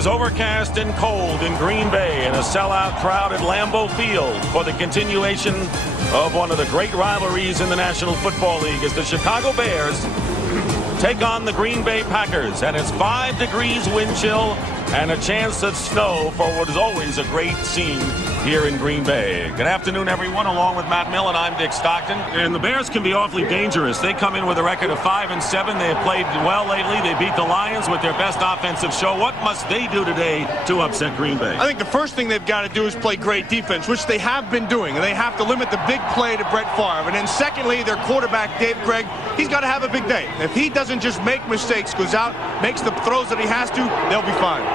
is overcast and cold in Green Bay and a sellout crowd at Lambeau Field for the continuation of one of the great rivalries in the National Football League as the Chicago Bears take on the Green Bay Packers. And it's 5 degrees wind chill and a chance of snow for what is always a great scene here in Green Bay. Good afternoon, everyone. Along with Matt Millen, I'm Dick Stockton. And the Bears can be awfully dangerous. They come in with a record of 5-7. They have played well lately. They beat the Lions with their best offensive show. What must they do today to upset Green Bay? I think the first thing they've got to do is play great defense, which they have been doing. And they have to limit the big play to Brett Favre. And then secondly, their quarterback, Dave Craig, he's got to have a big day. If he doesn't just make mistakes, goes out, makes the throws that he has to, they'll be fine.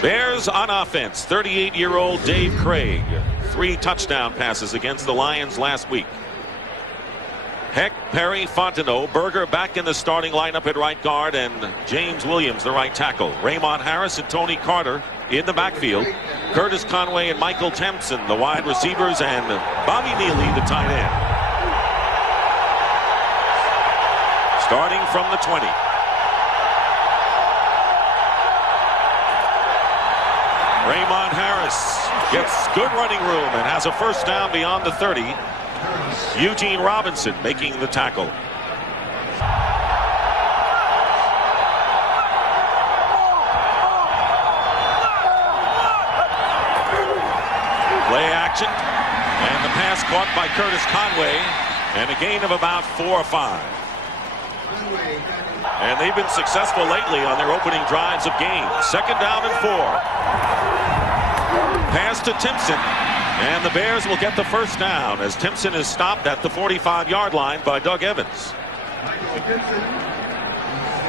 Bears on offense, 38-year-old Dave Craig. 3 touchdown passes against the Lions last week. Heck, Perry, Fontenot, Berger back in the starting lineup at right guard, and James Williams, the right tackle. Raymond Harris and Tony Carter in the backfield. Curtis Conway and Michael Tempson, the wide receivers, and Bobby Neely, the tight end. Starting from the 20. Raymond Harris gets good running room and has a first down beyond the 30. Eugene Robinson making the tackle. Play action, and the pass caught by Curtis Conway, and a gain of about 4 or 5. And they've been successful lately on their opening drives of games. 2nd down and 4. Pass to Timpson, and the Bears will get the first down as Timpson is stopped at the 45-yard line by Doug Evans.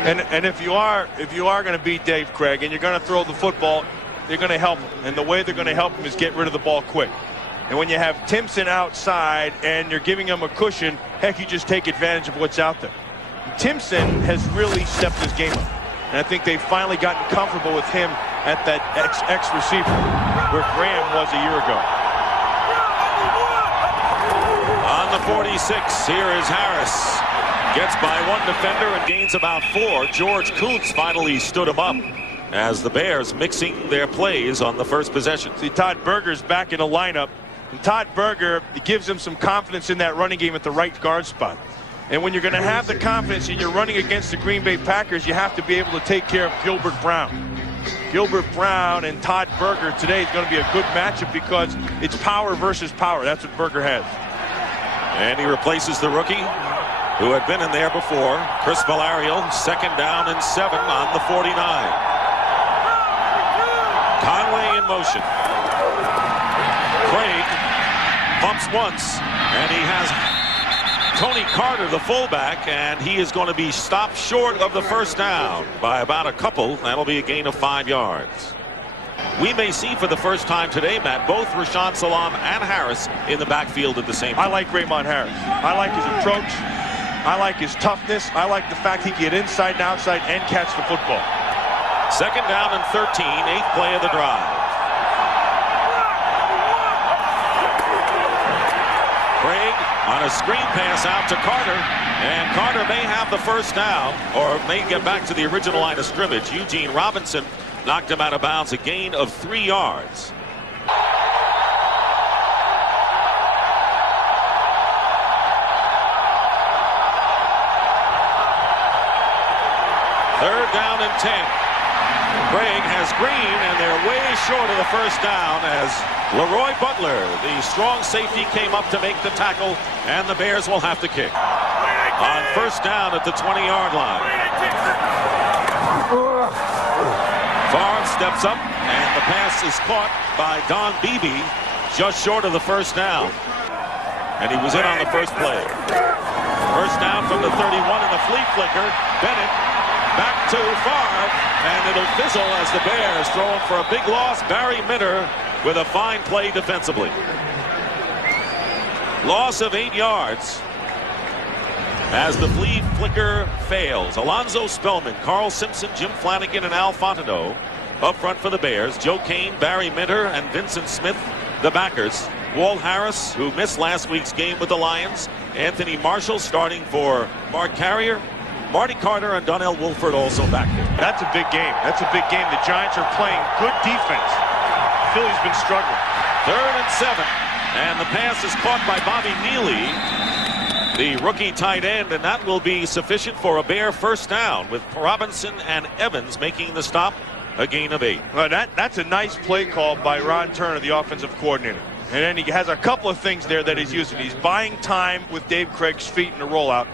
And if you are going to beat Dave Craig and you're going to throw the football, they're going to help him. And the way they're going to help him is get rid of the ball quick. And when you have Timpson outside and you're giving him a cushion, heck, you just take advantage of what's out there. Timpson has really stepped his game up. And I think they've finally gotten comfortable with him at that X receiver where Graham was a year ago. On the 46, here is Harris. Gets by 1 defender and gains about 4. George Kuntz finally stood him up as the Bears mixing their plays on the first possession. See, Todd Berger's back in the lineup. And Todd Berger gives him some confidence in that running game at the right guard spot. And when you're going to have the confidence and you're running against the Green Bay Packers, you have to be able to take care of Gilbert Brown. Gilbert Brown and Todd Berger today is going to be a good matchup because it's power versus power. That's what Berger has. And he replaces the rookie who had been in there before, Chris Valario. 2nd down and 7 on the 49. Conway in motion. Craig bumps once, and he has Tony Carter, the fullback, and he is going to be stopped short of the first down by about a couple. That'll be a gain of 5 yards. We may see for the first time today, Matt, both Rashaan Salaam and Harris in the backfield at the same time. I like Raymond Harris. I like his approach. I like his toughness. I like the fact he can get inside and outside and catch the football. 2nd down and 13, 8th play of the drive. Craig on a screen pass out to Carter, and Carter may have the first down or may get back to the original line of scrimmage. Eugene Robinson knocked him out of bounds, a gain of 3 yards. Third down and 10. Craig has Green, and they're way short of the first down as Leroy Butler, the strong safety, came up to make the tackle, and the Bears will have to kick. On first down at the 20-yard line. Favre steps up, and the pass is caught by Don Beebe just short of the first down. And he was in on the first play. First down from the 31 and the flea flicker. Bennett back to Favre, and it'll fizzle as the Bears throw him for a big loss. Barry Minter with a fine play defensively. Loss of 8 yards as the flea flicker fails. Alonzo Spellman, Carl Simpson, Jim Flanagan, and Al Fontenot up front for the Bears. Joe Kane, Barry Minter, and Vincent Smith, the backers. Walt Harris, who missed last week's game with the Lions. Anthony Marshall starting for Mark Carrier. Marty Carter and Donnell Wolford also back there. That's a big game. That's a big game. The Giants are playing good defense. Philly's been struggling. 3rd and 7. And the pass is caught by Bobby Neely, the rookie tight end, and that will be sufficient for a Bear first down with Robinson and Evans making the stop, a gain of 8. Well, that's a nice play call by Ron Turner, the offensive coordinator. And then he has a couple of things there that he's using. He's buying time with Dave Craig's feet in the rollout.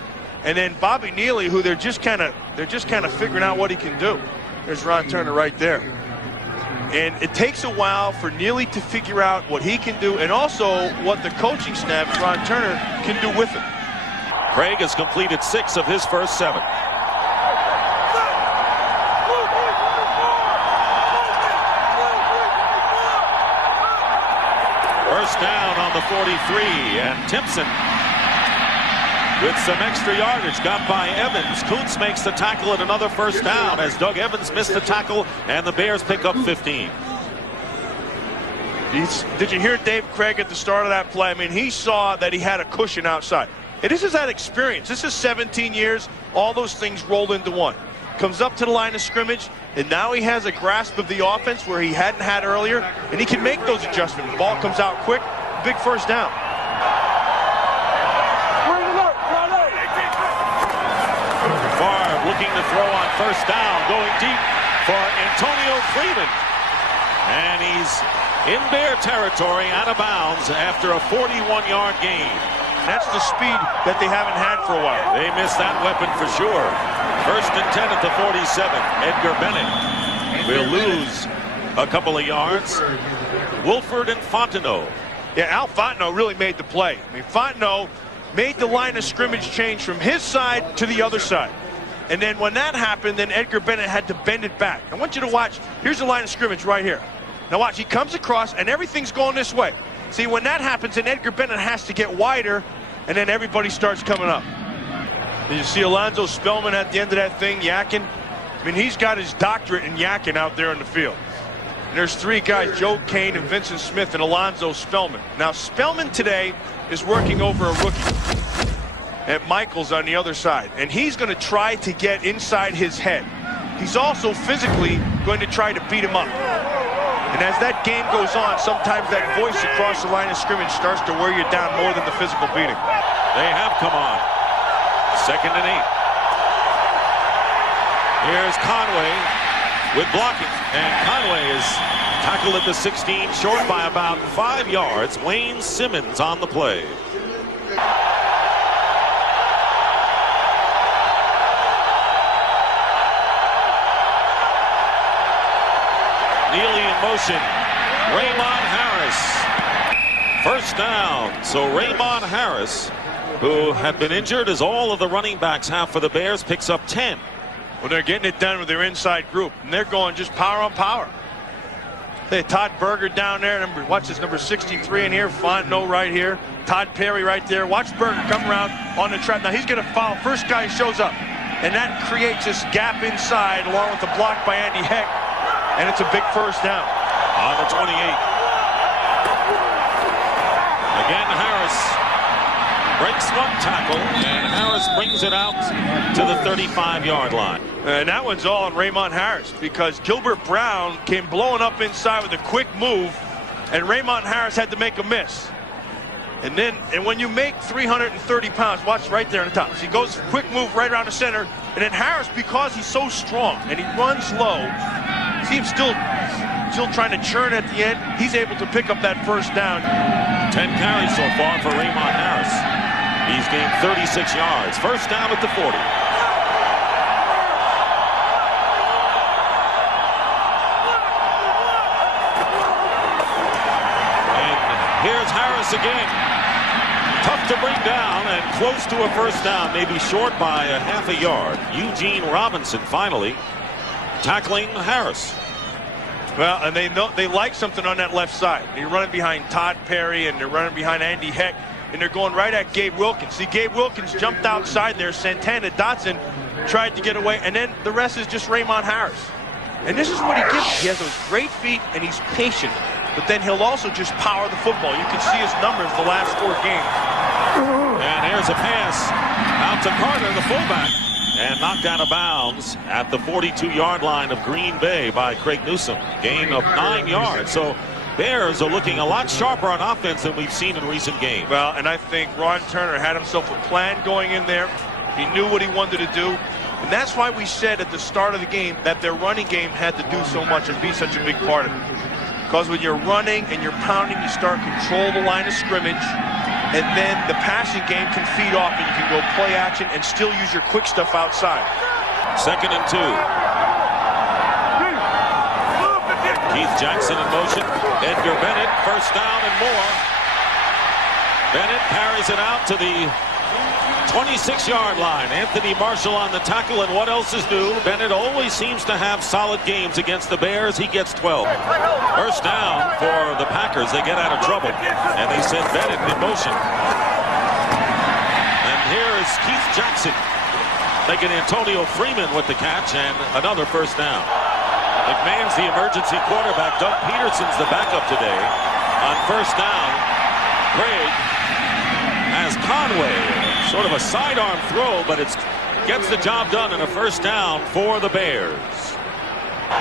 And then Bobby Neely, who they're just kind of figuring out what he can do. There's Ron Turner right there. And it takes a while for Neely to figure out what he can do and also what the coaching staff, Ron Turner, can do with him. Craig has completed 6 of his first 7. First down on the 43, and Timpson with some extra yardage got by Evans. Kuntz makes the tackle at another first down as Doug Evans missed the tackle, and the Bears pick up 15. Did you hear Dave Craig at the start of that play? I mean, he saw that he had a cushion outside. And this is that experience. This is 17 years. All those things rolled into one. Comes up to the line of scrimmage, and now he has a grasp of the offense where he hadn't had earlier, and he can make those adjustments. The ball comes out quick, big first down. Favre looking to throw on first down, going deep for Antonio Freeman. And he's in Bear territory, out of bounds after a 41-yard gain. That's the speed that they haven't had for a while. They missed that weapon for sure. First and 10 at the 47. Edgar Bennett will lose a couple of yards. Wolford and Fontenot. Yeah, Al Fontenot really made the play. I mean, Fontenot made the line of scrimmage change from his side to the other side. And then when that happened, then Edgar Bennett had to bend it back. I want you to watch. Here's the line of scrimmage right here. Now watch, he comes across, and everything's going this way. See, when that happens, then Edgar Bennett has to get wider, and then everybody starts coming up. And you see Alonzo Spellman at the end of that thing, yakking. I mean, he's got his doctorate in yakking out there in the field. And there's 3 guys, Joe Kane and Vincent Smith and Alonzo Spellman. Now, Spellman today is working over a rookie at Michaels on the other side, and he's going to try to get inside his head. He's also physically going to try to beat him up. And as that game goes on, sometimes that voice across the line of scrimmage starts to wear you down more than the physical beating. They have come on. 2nd and 8. Here's Conway with blocking. And Conway is tackled at the 16, short by about 5 yards. Wayne Simmons on the play. Neely in motion. Raymond Harris. First down. So Raymond Harris, who had been injured as all of the running backs have for the Bears, picks up 10. Well, they're getting it done with their inside group, and they're going just power on power. Hey, Todd Berger down there. Watch this, number 63 in here. Fontenot right here. Todd Perry right there. Watch Berger come around on the trap. Now he's going to foul. First guy shows up, and that creates this gap inside along with the block by Andy Heck. And it's a big first down. On the 28. Again, Harris breaks one tackle, and Harris brings it out to the 35-yard line. And that one's all on Raymond Harris, because Gilbert Brown came blowing up inside with a quick move, and Raymond Harris had to make a miss. And when you make 330 pounds, watch right there on the top. So he goes quick move right around the center, and then Harris, because he's so strong and he runs low, see him still trying to churn at the end. He's able to pick up that first down. 10 carries so far for Raymond Harris. He's gained 36 yards. First down at the 40. And here's Harris again. Tough to bring down and close to a first down, maybe short by a half a yard. Eugene Robinson finally tackling Harris. Well, and they like something on that left side. They're running behind Todd Perry, and they're running behind Andy Heck, and they're going right at Gabe Wilkins. See, Gabe Wilkins jumped outside there. Santana Dotson tried to get away, and then the rest is just Raymond Harris. And this is what he gives. He has those great feet, and he's patient. But then he'll also just power the football. You can see his numbers the last 4 games. And here's a pass out to Carter, the fullback. and knocked out of bounds at the 42-yard line of Green Bay by Craig Newsome. Gain of 9 yards. So Bears are looking a lot sharper on offense than we've seen in recent games. Well, and I think Ron Turner had himself a plan going in there. He knew what he wanted to do. And that's why we said at the start of the game that their running game had to do so much and be such a big part of it. Because when you're running and you're pounding, you start control the line of scrimmage. And then the passing game can feed off and you can go play action and still use your quick stuff outside. 2nd and 2. Keith Jackson in motion. Edgar Bennett, first down and more. Bennett carries it out to the 26-yard line. Anthony Marshall on the tackle, and what else is new? Bennett always seems to have solid games against the Bears. He gets 12. First down for the Packers. They get out of trouble, and they send Bennett in motion. And here is Keith Jackson taking Antonio Freeman with the catch, and another first down. McMahon's the emergency quarterback. Doug Peterson's the backup today. On first down, Craig has Conway. Sort of a sidearm throw, but it gets the job done in a first down for the Bears.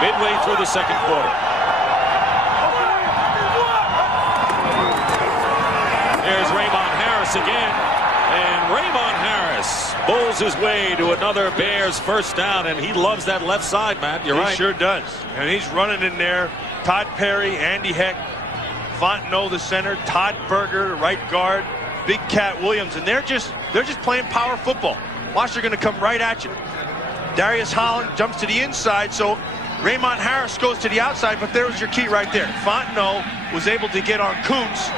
Midway through the second quarter. There's Raymond Harris again. And Raymond Harris bowls his way to another Bears first down, and he loves that left side, Matt. You're right. He sure does. And he's running in there. Todd Perry, Andy Heck, Fontenot the center, Todd Berger, the right guard, Big Cat Williams, and they're just playing power football. Watch, they're going to come right at you. Darius Holland jumps to the inside, so Raymond Harris goes to the outside, but there's your key right there. Fontenot was able to get on Kuntz,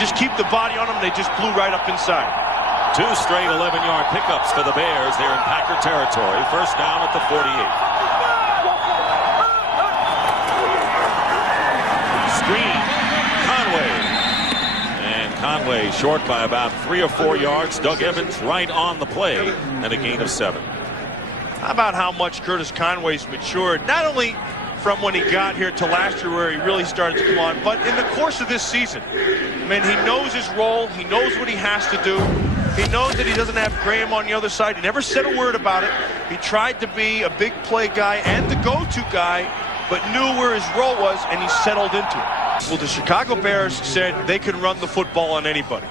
just keep the body on him, they just blew right up inside. 2 straight 11-yard pickups for the Bears. They're in Packer territory. First down at the 48. Screen, Conway. Conway short by about 3 or 4 yards. Doug Evans right on the play, and a gain of 7. How about how much Curtis Conway's matured, not only from when he got here to last year where he really started to come on, but in the course of this season. I mean, he knows his role. He knows what he has to do. He knows that he doesn't have Graham on the other side. He never said a word about it. He tried to be a big play guy and the go-to guy, but knew where his role was, and he settled into it. Well, the Chicago Bears said they can run the football on anybody.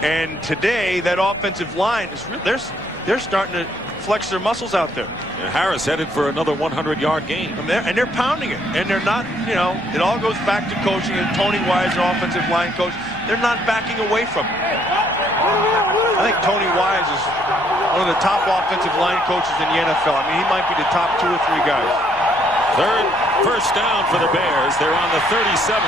And today, that offensive line, they're starting to flex their muscles out there. And Harris headed for another 100-yard game. And they're pounding it. And they're not, it all goes back to coaching. And Tony Wise, their offensive line coach, they're not backing away from it. I think Tony Wise is one of the top offensive line coaches in the NFL. I mean, he might be the top 2 or 3 guys. Third first down for the Bears. They're on the 37.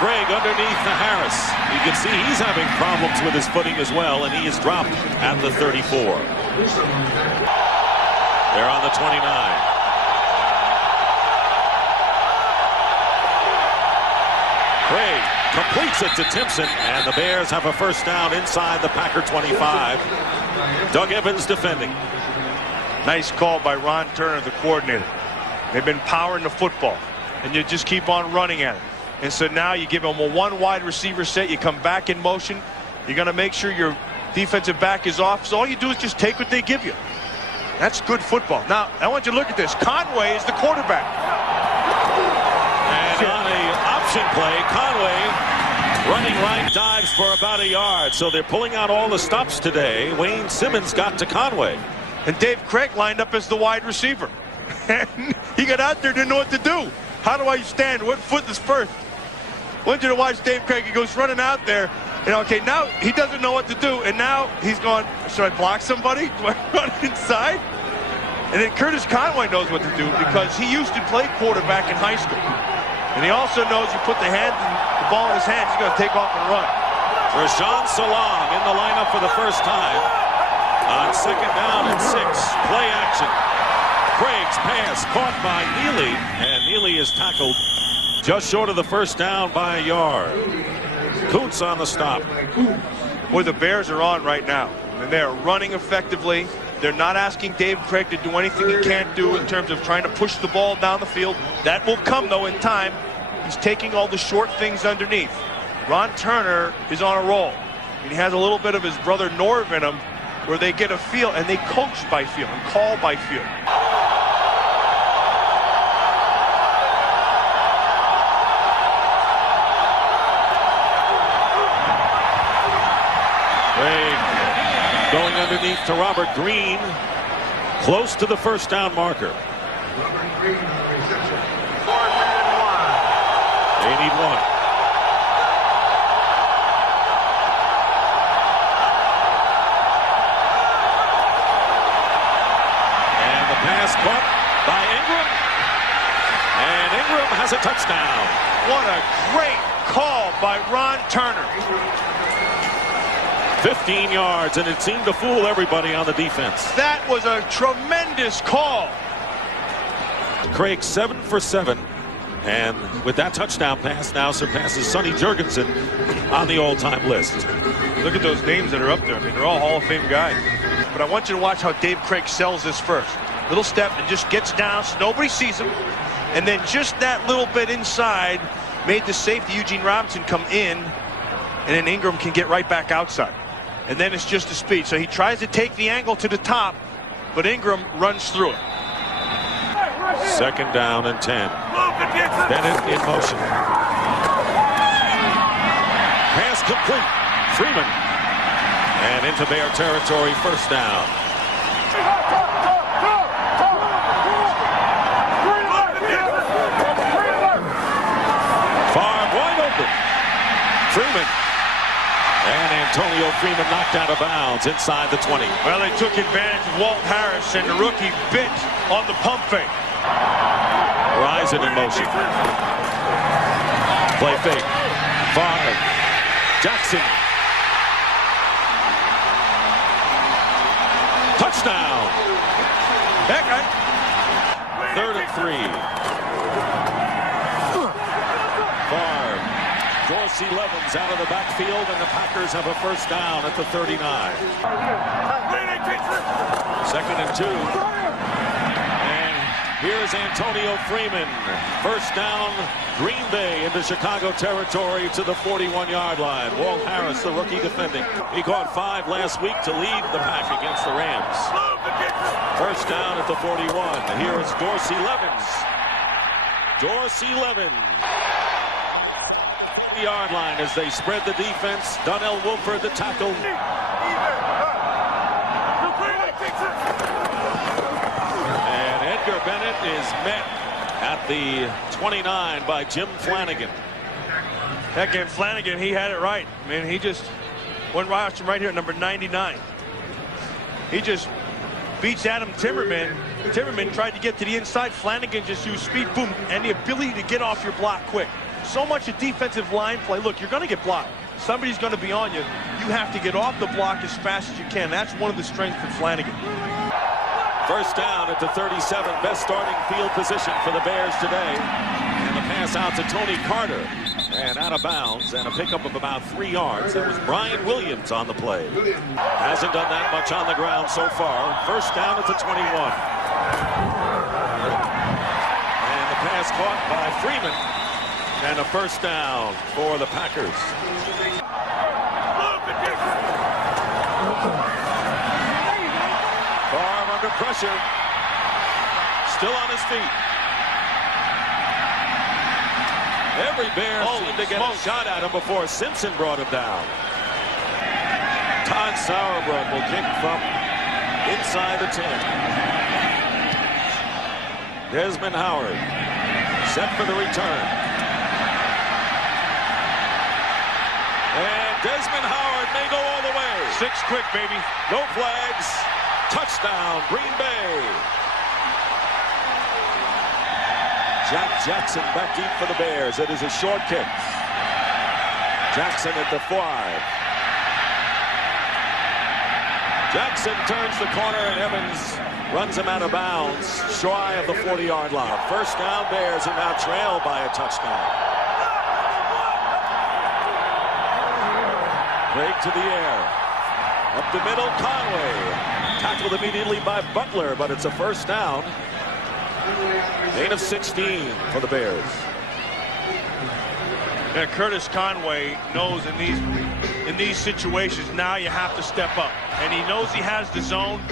Craig underneath the Harris. You can see he's having problems with his footing as well, and he is dropped at the 34. They're on the 29. Craig completes it to Timpson, and the Bears have a first down inside the Packer 25. Doug Evans defending. Nice call by Ron Turner, the coordinator. They've been powering the football, and you just keep on running at it. And so now you give them a 1 wide receiver set. You come back in motion. You're going to make sure your defensive back is off. So all you do is just take what they give you. That's good football. Now, I want you to look at this. Conway is the quarterback. And on an option play, Conway running right dives for about 1 yard. So they're pulling out all the stops today. Wayne Simmons got to Conway. And Dave Craig lined up as the wide receiver. And he got out there, didn't know what to do. How do I stand? What foot is first? I want you to watch Dave Craig. He goes running out there. And okay, now he doesn't know what to do. And now he's going, should I block somebody? Do I run inside? And then Curtis Conway knows what to do because he used to play quarterback in high school. And he also knows you put the ball in his hands, he's going to take off and run. Rashawn Salam in the lineup for the first time. On second down and 6. Play action. Craig's pass caught by Neely, and Neely is tackled just short of the first down by 1 yard. Kuntz on the stop. Boy, the Bears are on right now, and they're running effectively. They're not asking Dave Craig to do anything he can't do in terms of trying to push the ball down the field. That will come, though, in time. He's taking all the short things underneath. Ron Turner is on a roll. I mean, he has a little bit of his brother Norv in him, where they get a feel and they coach by feel and call by feel. Going underneath to Robert Green, close to the first down marker. Robert Green on the reception. 4th and 1. They need 1. And the pass caught by Ingram. And Ingram has a touchdown. What a great call by Ron Turner. 15 yards, and it seemed to fool everybody on the defense. That was a tremendous call. Craig 7 for 7, and with that touchdown pass now surpasses Sonny Jurgensen on the all-time list. Look at those names that are up there. I mean, they're all Hall of Fame guys. But I want you to watch how Dave Craig sells this first. Little step and just gets down so nobody sees him. And then just that little bit inside made the safety Eugene Robinson come in, and then Ingram can get right back outside. And then it's just a speed. So he tries to take the angle to the top, but Ingram runs through it. 2nd down and 10. Bennett in motion. Pass complete. Freeman. And into Bear territory, 1st down. Far wide open. Freeman. And Antonio Freeman knocked out of bounds inside the 20. Well, they took advantage of Walt Harris, and the rookie bit on the pump fake. Horizon in motion. Play fake. Favre. Jackson. Touchdown. That guy. 3rd and 3. Favre. Dorsey Levens out of the backfield, and the Packers have a 1st down at the 39. 2nd and 2. And here's Antonio Freeman. 1st down, Green Bay into Chicago territory to the 41-yard line. Walt Harris, the rookie, defending. He caught 5 last week to lead the pack against the Rams. 1st down at the 41. Here is Dorsey Levens. Dorsey Levens. Yard line as they spread the defense. Donnell Wolford the tackle. And Edgar Bennett is met at the 29 by Jim Flanagan. Heck, and Flanagan, he had it right. I mean, he just went right here at number 99. He just beats Adam Timmerman. Timmerman tried to get to the inside. Flanagan just used speed, boom, and the ability to get off your block quick. So much of defensive line play. Look, you're going to get blocked. Somebody's going to be on you. You have to get off the block as fast as you can. That's one of the strengths of Flanagan. 1st down at the 37. Best starting field position for the Bears today. And the pass out to Tony Carter. And out of bounds, and a pickup of about 3 yards. That was Brian Williams on the play. Hasn't done that much on the ground so far. 1st down at the 21. And the pass caught by Freeman. And a 1st down for the Packers. Favre under pressure. Still on his feet. Every Bear seemed to get a shot at him before Simpson brought him down. Todd Sauerbrunn will kick from inside the 10. Desmond Howard set for the return. And Desmond Howard may go all the way. 6 quick, baby. No flags. Touchdown, Green Bay. Jack Jackson back deep for the Bears. It is a short kick. Jackson at the 5. Jackson turns the corner, and Evans runs him out of bounds, shy of the 40-yard line. 1st down, Bears are now trailed by a touchdown. Break to the air. Up the middle, Conway. Tackled immediately by Butler, but it's a 1st down. Gain of 16 for the Bears. And Curtis Conway knows in in these situations, now you have to step up. And he knows he has the zone.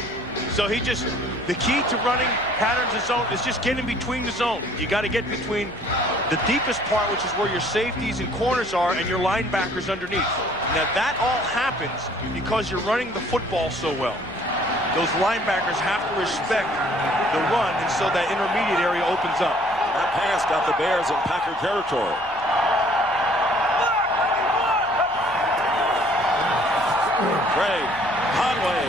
So the key to running patterns of zone is just getting between the zone. You got to get between the deepest part, which is where your safeties and corners are, and your linebackers underneath. Now that all happens because you're running the football so well. Those linebackers have to respect the run, and so that intermediate area opens up. That pass got the Bears in Packer territory. Craig Conway.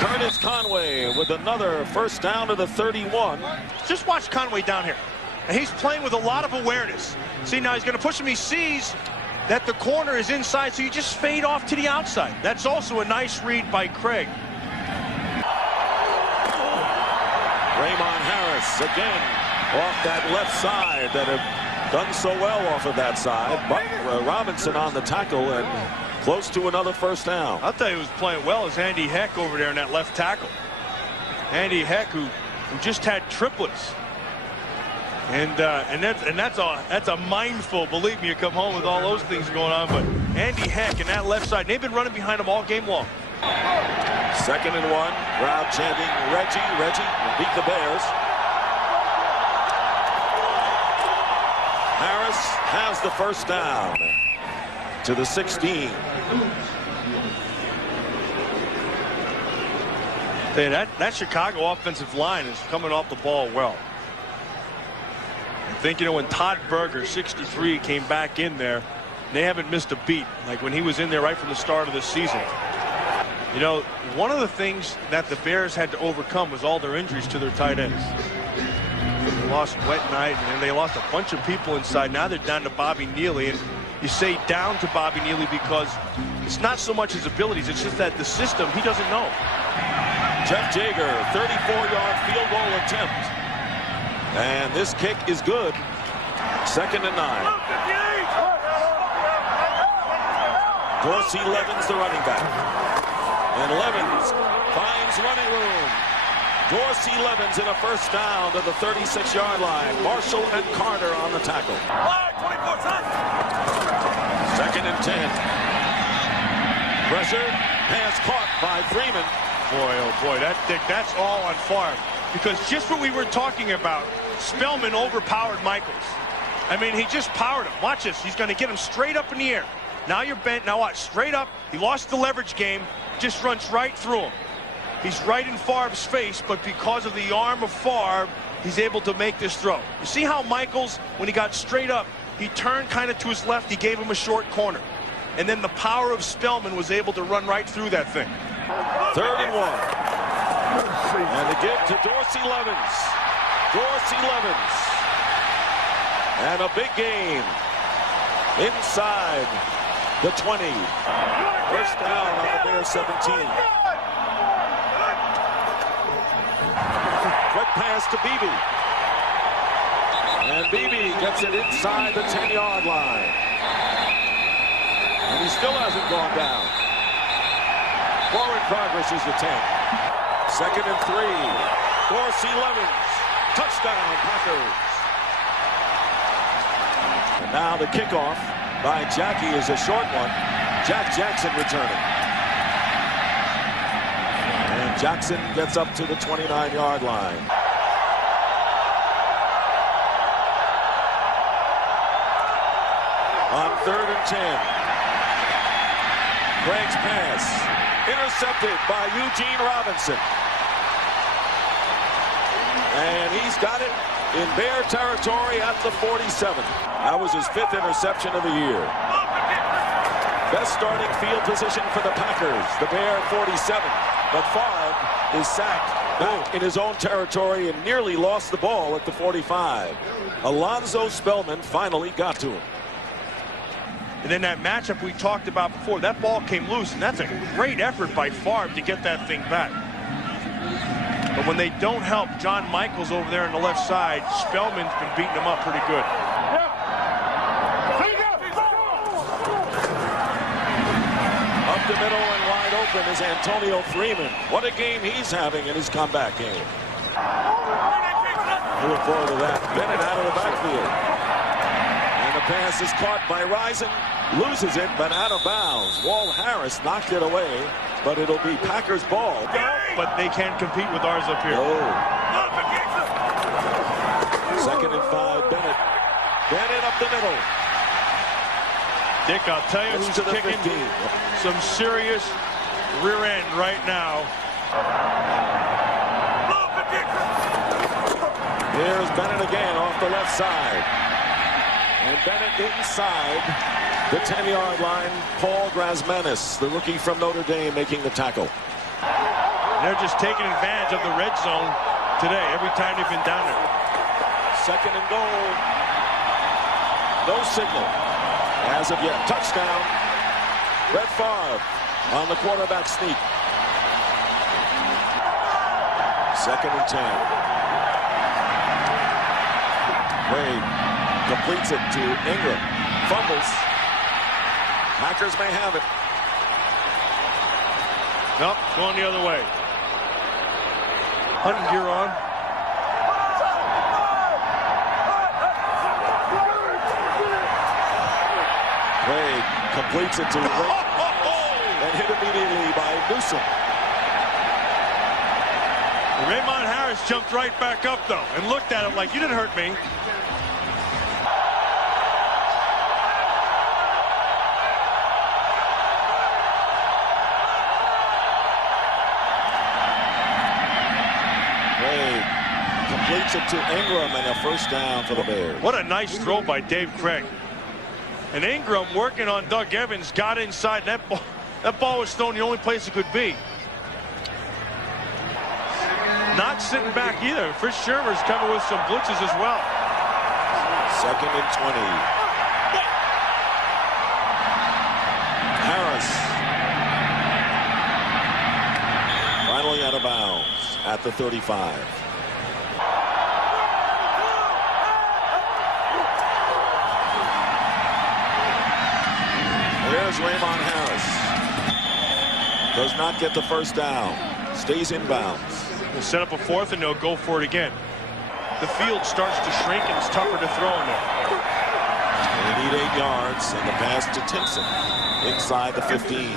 Curtis Conway with another first down to the 31. Just watch Conway down here. And he's playing with a lot of awareness. See, now he's going to push him. He sees that the corner is inside, so you just fade off to the outside. That's also a nice read by Craig. Raymond Harris again off that left side that had done so well off of that side. But Robinson on the tackle and close to another first down. I'll tell you who's playing well is Andy Heck over there in that left tackle. Andy Heck, who just had triplets. And that's a mindful, believe me, you come home with all those things going on. But Andy Heck and that left side, they've been running behind him all game long. 2nd and 1. Crowd chanting, Reggie, Reggie, beat the Bears. Harris has the first down to the 16. Hey, that Chicago offensive line is coming off the ball well. I think, you know, when Todd Berger, 63, came back in there, they haven't missed a beat, like when he was in there right from the start of the season. You know, one of the things that the Bears had to overcome was all their injuries to their tight ends. They lost Wet Knight, and then they lost a bunch of people inside. Now they're down to Bobby Neely, and you say down to Bobby Neely because it's not so much his abilities, it's just that the system, he doesn't know. Jeff Jager, 34-yard field goal attempt. And this kick is good. 2nd and 9. Dorsey Levens, the running back. And Levens finds running room. Dorsey Levens in a first down to the 36-yard line. Marshall and Carter on the tackle. 2nd and 10. Pressure, pass caught by Freeman. Boy, oh boy, that's all on Favre. Because just what we were talking about, Spellman overpowered Michaels. I mean, he just powered him. Watch this. He's going to get him straight up in the air. Now you're bent. Now watch. Straight up. He lost the leverage game. Just runs right through him. He's right in Favre's face, but because of the arm of Favre, he's able to make this throw. You see how Michaels, when he got straight up, he turned kind of to his left. He gave him a short corner. And then the power of Spellman was able to run right through that thing. 3rd and 1. And the give to Dorsey Levens. Dorsey Levens. And a big game inside the 20. First down on the Bears 17. Quick pass to Beebe. And Beebe gets it inside the 10-yard line. And he still hasn't gone down. Forward progress is the 10. 2nd and 3. Dorsey Levens. Touchdown, Packers. And now the kickoff by Jackie is a short one. Jack Jackson returning. And Jackson gets up to the 29-yard line. On 3rd and 10. Craig's pass. Intercepted by Eugene Robinson. And he's got it in Bear territory at the 47. That was his 5th interception of the year. Best starting field position for the Packers. The Bear at 47. But Favre is sacked back in his own territory and nearly lost the ball at the 45. Alonzo Spellman finally got to him. And then that matchup we talked about before, that ball came loose, and that's a great effort by Favre to get that thing back. But when they don't help John Michaels over there on the left side, Spellman's been beating him up pretty good. Up the middle and wide open is Antonio Freeman. What a game he's having in his comeback game. We look forward to that. Bennett out of the backfield. And the pass is caught by Risen. loses it, but out of bounds. Walt Harris knocked it away, but it'll be Packers ball. But they can't compete with ours up here. Second and 5, Bennett. Bennett up the middle. Dick, I'll tell you who's To the kicking 15. some serious rear end right now. Here's Bennett again off the left side. And Bennett inside the 10-yard line. Paul Grasmanis, the rookie from Notre Dame, making the tackle. They're just taking advantage of the red zone today every time they've been down there. Second and goal. No signal as of yet. Touchdown. Brett Favre on the quarterback sneak. Second and 10. Wade completes it to Ingram. Fumbles. Packers may have it. Nope, going the other way. Hunting gear on. Wade completes it to Ray and hit immediately by Newsom. Raymond Harris jumped right back up, though, and looked at him like, you didn't hurt me. Wade completes it to Ingram and a first down for the Bears. What a nice throw by Dave Craig. And Ingram, working on Doug Evans, got inside. That ball was thrown the only place it could be. Not sitting back either. Fritz Shermer's coming with some blitzes as well. Second and 20. Harris. Finally out of bounds at the 35. There's Raymond Harris. Does not get the first down. Stays inbounds. We'll set up a fourth and they'll go for it again. The field starts to shrink and it's tougher to throw in there. They need 8 yards and the pass to Timpson inside the 15.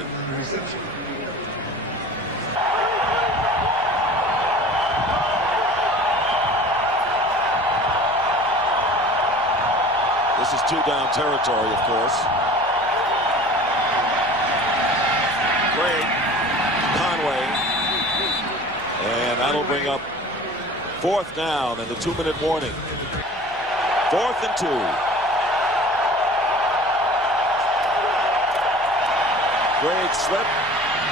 This is 2-down territory, of course. Great. Conway. And that'll bring up 4th down and the 2-minute warning. 4th and 2. Great slip.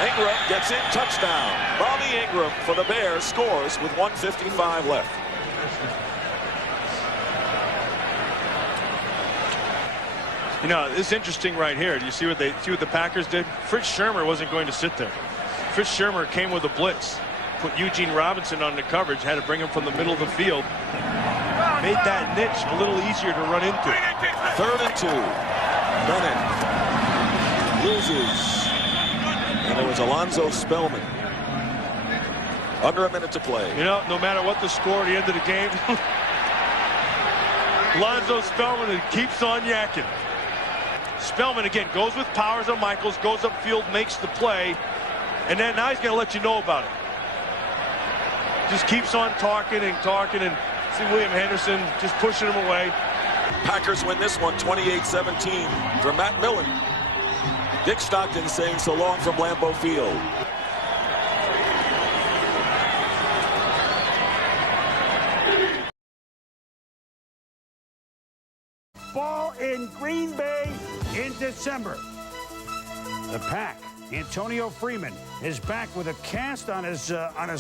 Ingram gets in, touchdown. Bobby Ingram for the Bears scores with 1:55 left. You know, it's interesting right here. Do you see what the Packers did? Fritz Shermer wasn't going to sit there. Fritz Shermer came with a blitz. Put Eugene Robinson on the coverage, had to bring him from the middle of the field. Made that niche a little easier to run into. 3rd and 2. Bennett loses. And it was Alonzo Spellman. Under a minute to play. You know, no matter what the score at the end of the game, Alonzo Spellman keeps on yakking. Spellman again goes with powers on Michaels, goes upfield, makes the play, and then now he's going to let you know about it. Just keeps on talking and see William Henderson just pushing him away. Packers win this one 28-17 for Matt Millen. Dick Stockton saying so long from Lambeau Field. Ball in Green Bay in December. The Pack, Antonio Freeman, is back with a cast on his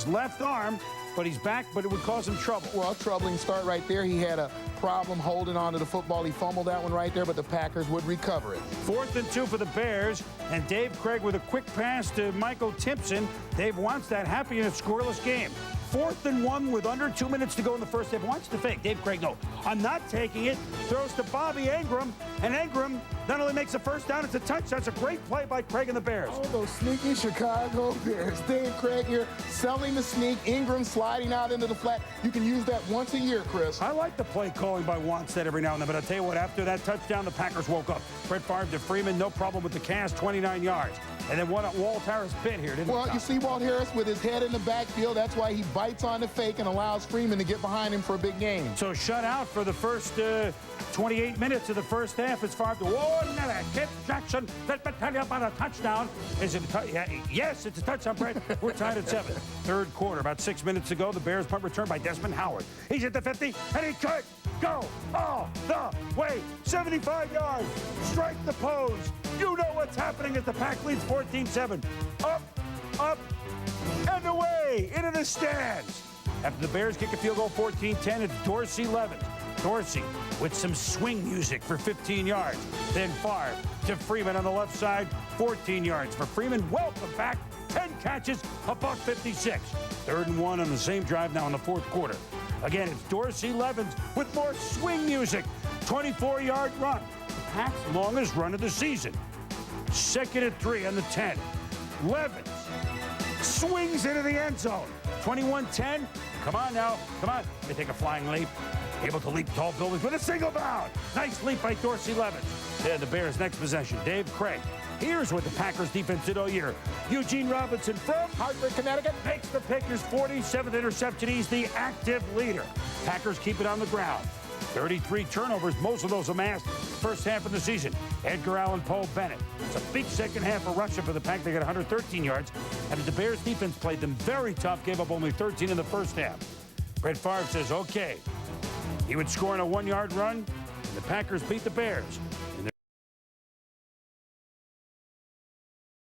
left arm, but he's back, but it would cause him trouble. Well, troubling start right there. He had a problem holding on to the football. He fumbled that one right there, but the Packers would recover it. 4th and 2 for the Bears, and Dave Craig with a quick pass to Michael Timpson. Dave wants that happy in a scoreless game. 4th and 1 with under 2 minutes to go in the first half. Watch the fake. Dave Craig, no, I'm not taking it. Throws to Bobby Ingram, and Ingram not only makes a first down, it's a touchdown. It's a great play by Craig and the Bears. Oh, those sneaky Chicago Bears. Dave Craig here selling the sneak. Ingram sliding out into the flat. You can use that once a year, Chris. I like the play calling by Wanstead every now and then, but I'll tell you what, after that touchdown, the Packers woke up. Brett Favre to Freeman, no problem with the cast, 29 yards. And then Walt Harris bit here, didn't he? Well, you see Walt Harris with his head in the backfield. That's why he bites on the fake and allows Freeman to get behind him for a big game. So shut out for the first 28 minutes of the first half. It's Favre to another Kip Jackson. Let me tell you about a touchdown. Is it yes, it's a touchdown, Brett. We're tied at 7. Third quarter, about 6 minutes ago, the Bears punt return by Desmond Howard. He's at the 50, and he could go all the way. 75 yards. Strike the pose. You know what's happening as the Pack leads 14-7. Up, and away into the stands. After the Bears kick a field goal 14-10, it's Dorsey Levens. Dorsey with some swing music for 15 yards. Then Favre to Freeman on the left side, 14 yards for Freeman. Welcome back. 10 catches, $156. 3rd and 1 on the same drive now in the fourth quarter. Again, it's Dorsey Levens with more swing music. 24-yard run. The Pack's longest run of the season. 2nd and 3 on the 10. Levens swings into the end zone. 21-10. Come on now. Come on. They take a flying leap. Able to leap tall buildings with a single bound. Nice leap by Dorsey Levens. Then the Bears' next possession. Dave Craig. Here's what the Packers defense did all year. Eugene Robinson from Hartford, Connecticut makes the Packers' 47th interception. He's the active leader. Packers keep it on the ground. 33 turnovers, most of those amassed first half of the season. Edgar Allan Poe Bennett. It's a big second half of Russia for the Pack. They got 113 yards. And the Bears defense played them very tough, gave up only 13 in the first half. Brett Favre says, okay. He would score on a 1-yard run, and the Packers beat the Bears